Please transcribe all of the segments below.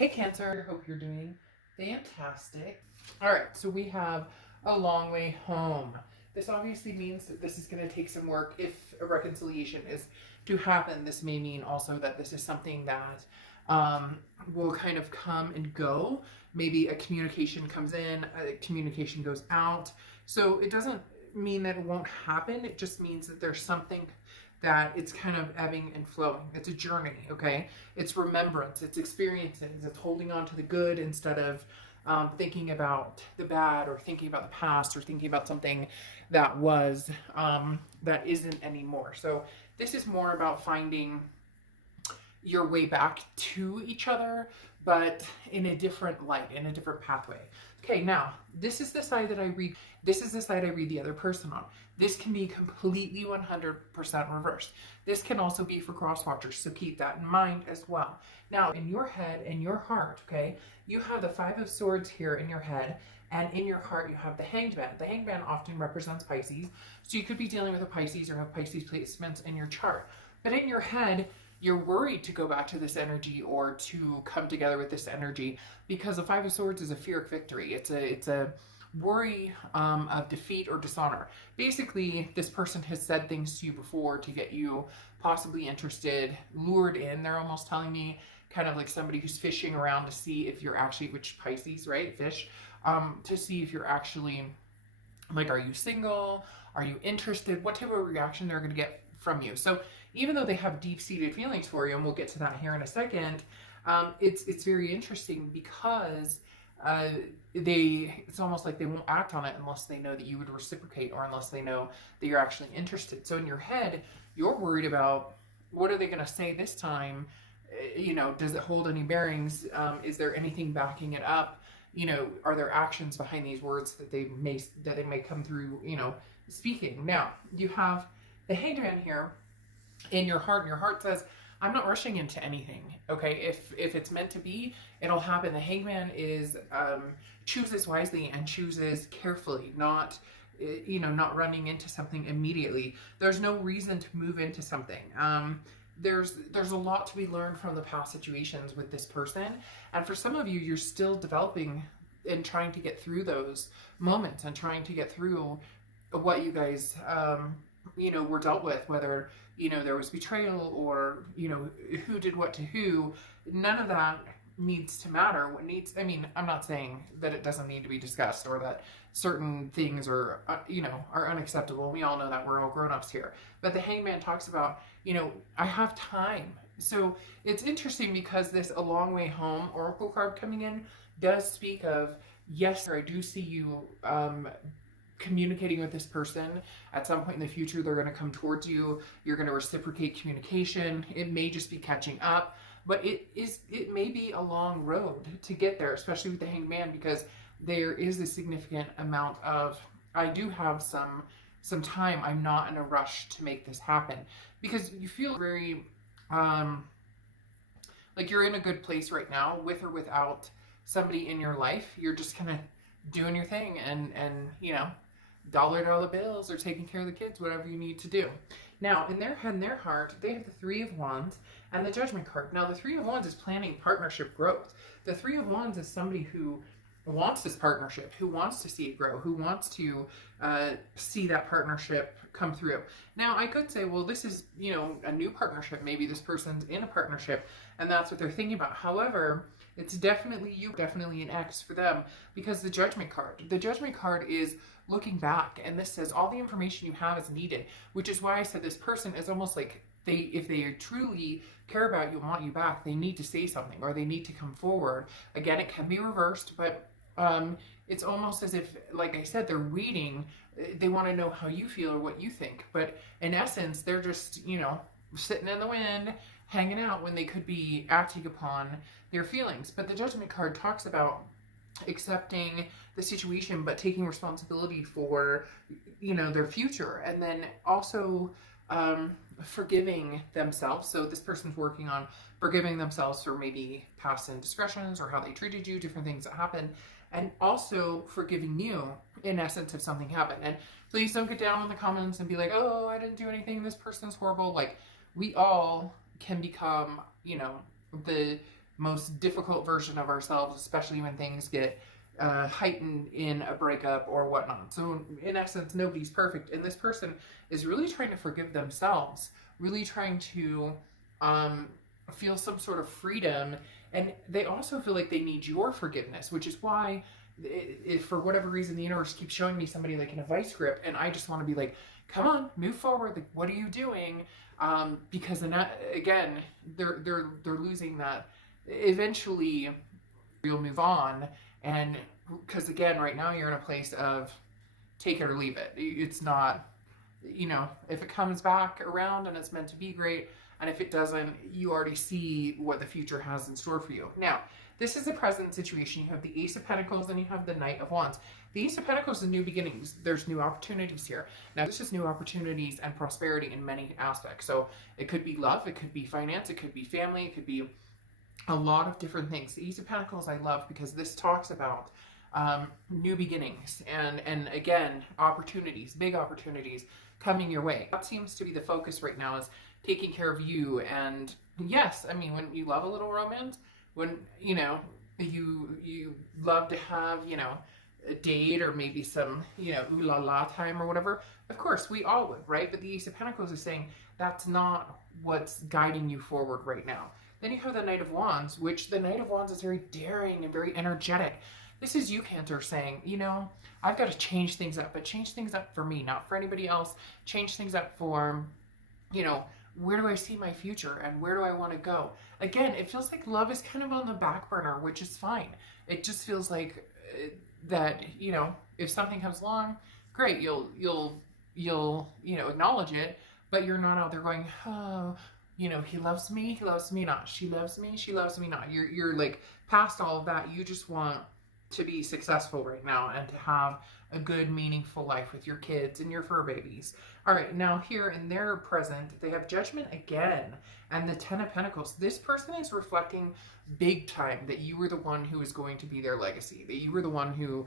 Hey Cancer, hope you're doing fantastic. All right, so we have a long way home. This obviously means that this is going to take some work. If a reconciliation is to happen, this may mean also that this is something that will kind of come and go. Maybe a communication comes in, a communication goes out. So it doesn't mean that it won't happen. It just means that there's something that it's kind of ebbing and flowing. It's a journey, okay? It's remembrance, it's experiences, it's holding on to the good instead of thinking about the bad or thinking about the past or thinking about something that was, that isn't anymore. So this is more about finding your way back to each other, but in a different light, in a different pathway. Okay, now, this is the side that I read. This is the side I read the other person on. This can be completely 100% reversed. This can also be for cross watchers, so keep that in mind as well. Now, in your head, in your heart, okay, you have the Five of Swords here in your head, and in your heart, you have the Hanged Man. The Hanged Man often represents Pisces, so you could be dealing with a Pisces or have Pisces placements in your chart. But in your head, you're worried to go back to this energy or to come together with this energy because the Five of Swords is a fear of victory. It's a worry of defeat or dishonor. Basically, this person has said things to you before to get you possibly interested, lured in. They're almost telling me kind of like somebody who's fishing around to see if you're actually, which Pisces, right? Fish, to see if you're actually, like, are you single? Are you interested? What type of reaction they're going to get from you. So even though they have deep-seated feelings for you, and we'll get to that here in a second, it's very interesting because it's almost like they won't act on it unless they know that you would reciprocate or unless they know that you're actually interested. So in your head, you're worried about what are they going to say this time? You know, does it hold any bearings? Is there anything backing it up? You know, are there actions behind these words that they may come through, you know, speaking? Now, you have the Hanged Man here in your heart, and your heart says, I'm not rushing into anything, okay? If it's meant to be, it'll happen. The Hanged Man is chooses wisely and chooses carefully, not, you know, not running into something immediately. There's no reason to move into something. There's a lot to be learned from the past situations with this person, and for some of you, you're still developing and trying to get through those moments and trying to get through what you guys you know, were dealt with, whether, you know, there was betrayal or, you know, who did what to who. None of that needs to matter. What needs, I mean, I'm not saying that it doesn't need to be discussed or that certain things are, you know, are unacceptable. We all know that, we're all grown-ups here. But the Hanged Man talks about, you know, I have time. So it's interesting because this A Long Way Home Oracle card coming in does speak of, yes, I do see you communicating with this person. At some point in the future, they're going to come towards you. You're going to reciprocate communication. It may just be catching up, but it may be a long road to get there, especially with the Hanged Man, because there is a significant amount of, I do have some time. I'm not in a rush to make this happen, because you feel very like you're in a good place right now, with or without somebody in your life. You're just kind of doing your thing, and you know, dollar bills or taking care of the kids, whatever you need to do. Now, in their head and their heart, they have the Three of Wands and the Judgment card. Now, the Three of Wands is planning partnership growth. The Three of Wands is somebody who wants this partnership, who wants to see it grow, who wants to see that partnership come through. Now, I could say, well, this is, you know, a new partnership. Maybe this person's in a partnership and that's what they're thinking about. However, it's definitely you, definitely an X for them, because the Judgment card is looking back, and this says all the information you have is needed, which is why I said this person is almost like if they truly care about you and want you back, they need to say something or they need to come forward. Again, it can be reversed, but it's almost as if, like I said, they're reading, they want to know how you feel or what you think, but in essence, they're just, you know, sitting in the wind, hanging out, when they could be acting upon their feelings. But the Judgment card talks about accepting the situation, but taking responsibility for, you know, their future, and then also forgiving themselves. So this person's working on forgiving themselves for maybe past indiscretions or how they treated you, different things that happened, and also forgiving you in essence if something happened. And please don't get down in the comments and be like, oh, I didn't do anything, this person's horrible. Like, we all can become, you know, the most difficult version of ourselves, especially when things get heightened in a breakup or whatnot. So in essence, nobody's perfect, and this person is really trying to forgive themselves, really trying to feel some sort of freedom, and they also feel like they need your forgiveness, which is why, if for whatever reason the universe keeps showing me somebody like in a vice grip, and I just want to be like, come on, move forward. Like, what are you doing? Because again, they're losing that. Eventually, you'll move on, and because again, right now you're in a place of take it or leave it. It's not, you know, if it comes back around and it's meant to be, great. And if it doesn't, you already see what the future has in store for you. Now, this is a present situation. You have the Ace of Pentacles and you have the Knight of Wands. The Ace of Pentacles is new beginnings. There's new opportunities here. Now, this is new opportunities and prosperity in many aspects. So it could be love, it could be finance, it could be family, it could be a lot of different things. The Ace of Pentacles I love because this talks about new beginnings and again, opportunities, big opportunities coming your way. That seems to be the focus right now, is taking care of you. And yes, I mean, when you love a little romance, when, you know, you love to have, you know, a date or maybe some, you know, ooh la la time or whatever, of course we all would, right? But the Ace of Pentacles is saying that's not what's guiding you forward right now. Then you have the Knight of Wands, which the Knight of Wands is very daring and very energetic. This is you, Cancer, saying, you know, I've got to change things up, but change things up for me, not for anybody else. Change things up for, you know, where do I see my future and where do I want to go? Again, it feels like love is kind of on the back burner, which is fine. It just feels like that, you know, if something comes along, great, you'll you know, acknowledge it, but you're not out there going, oh, you know, he loves me not. She loves me not. You're like past all of that. You just want to be successful right now and to have a good, meaningful life with your kids and your fur babies. All right, now here in their present, they have Judgment again and the Ten of Pentacles. This person is reflecting big time that you were the one who was going to be their legacy, that you were the one who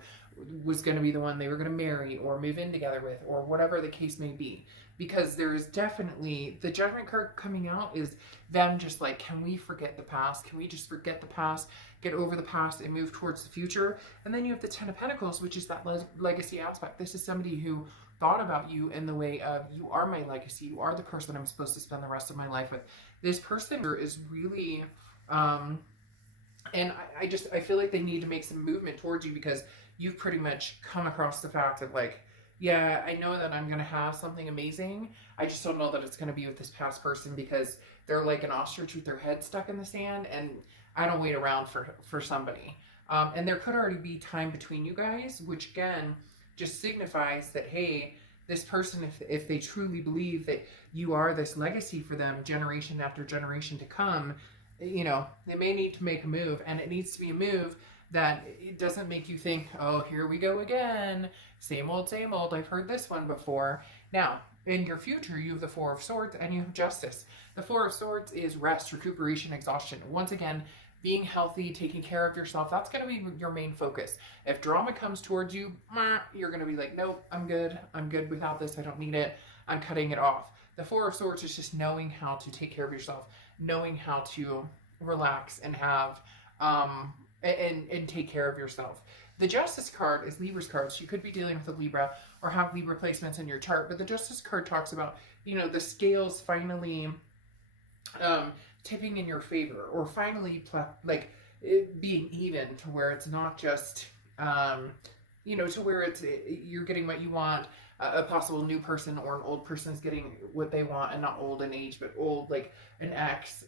was going to be the one they were going to marry or move in together with, or whatever the case may be. Because there is definitely, the Judgment card coming out is them just like, can we forget the past? Can we just forget the past, get over the past and move towards the future? And then you have the Ten of Pentacles, which is that legacy aspect. This is somebody who thought about you in the way of, you are my legacy. You are the person I'm supposed to spend the rest of my life with. This person is really, and I feel like they need to make some movement towards you, because you've pretty much come across the fact of like, yeah, I know that I'm going to have something amazing. I just don't know that it's going to be with this past person, because they're like an ostrich with their head stuck in the sand, and I don't wait around for somebody. And there could already be time between you guys, which again, just signifies that, hey, this person, if they truly believe that you are this legacy for them, generation after generation to come, you know, they may need to make a move, and it needs to be a move that it doesn't make you think, oh, here we go again. Same old, I've heard this one before. Now, in your future, you have the Four of Swords and you have Justice. The Four of Swords is rest, recuperation, exhaustion. Once again, being healthy, taking care of yourself, that's going to be your main focus. If drama comes towards you, you're going to be like, nope, I'm good. I'm good without this. I don't need it. I'm cutting it off. The Four of Swords is just knowing how to take care of yourself, knowing how to relax and have, and take care of yourself. The Justice card is Libra's card. So you could be dealing with a Libra or have Libra placements in your chart. But the Justice card talks about, you know, the scales finally tipping in your favor, or finally like it being even, to where it's not just, you know, to where it's you're getting what you want. A possible new person or an old person is getting what they want, and not old in age, but old like an ex.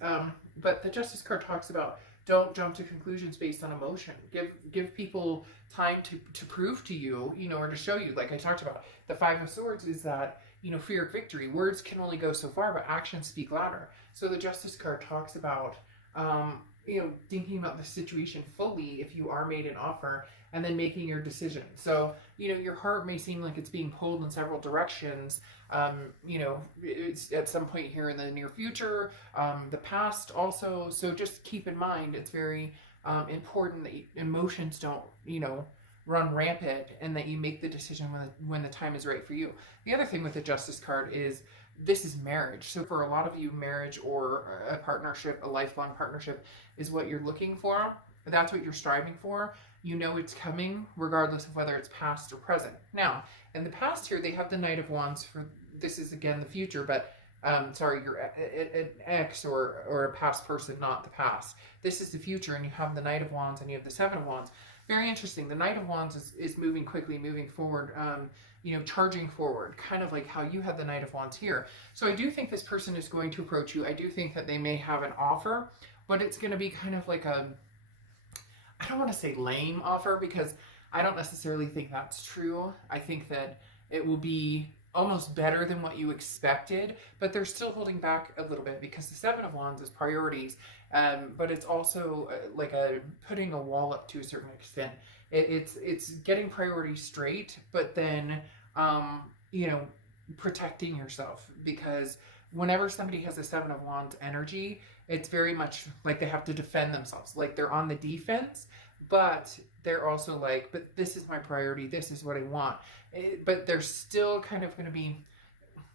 But the Justice card talks about, don't jump to conclusions based on emotion. Give people time to prove to you, you know, or to show you. Like I talked about, the Five of Swords is that, you know, fear of victory. Words can only go so far, but actions speak louder. So the Justice card talks about, you know, thinking about the situation fully if you are made an offer, and then making your decision. So, you know, your heart may seem like it's being pulled in several directions, you know, it's at some point here in the near future, the past also. So just keep in mind, it's very important that emotions don't, you know, run rampant, and that you make the decision when the time is right for you. The other thing with the Justice card is this is marriage. So for a lot of you, marriage or a partnership, a lifelong partnership is what you're looking for. That's what you're striving for. You know it's coming regardless of whether it's past or present. Now, in the past here, they have the Knight of Wands for, this is again the future, but sorry, you're an ex or a past person, not the past. This is the future, and you have the Knight of Wands and you have the Seven of Wands. Very interesting. The Knight of Wands is moving quickly, moving forward, you know, charging forward, kind of like how you have the Knight of Wands here. So I do think this person is going to approach you. I do think that they may have an offer, but it's going to be kind of like a, I don't want to say lame offer, because I don't necessarily think that's true. I think that it will be almost better than what you expected, but they're still holding back a little bit because the Seven of Wands is priorities, but it's also like a putting a wall up to a certain extent. It's getting priorities straight, but then you know, protecting yourself, because whenever somebody has a Seven of Wands energy, it's very much like they have to defend themselves, like they're on the defense, but they're also like, but this is my priority, this is what I want. But they're still kind of going to be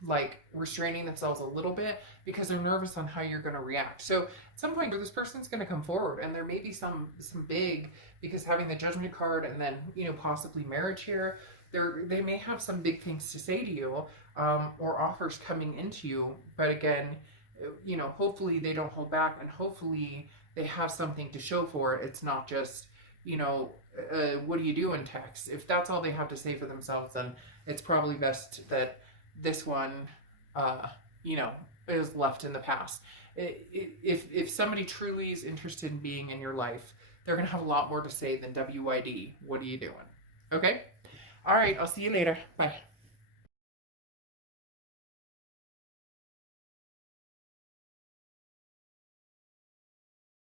like restraining themselves a little bit because they're nervous on how you're going to react. So at some point this person's going to come forward, and there may be some big, because having the Judgment card and then, you know, possibly marriage here, they may have some big things to say to you, or offers coming into you. But again, you know, hopefully they don't hold back, and hopefully they have something to show for it. It's not just, you know, what do you do in text? If that's all they have to say for themselves, then it's probably best that this one, you know, is left in the past. If somebody truly is interested in being in your life, they're going to have a lot more to say than WYD. What are you doing? Okay? All right, I'll see you later. Bye.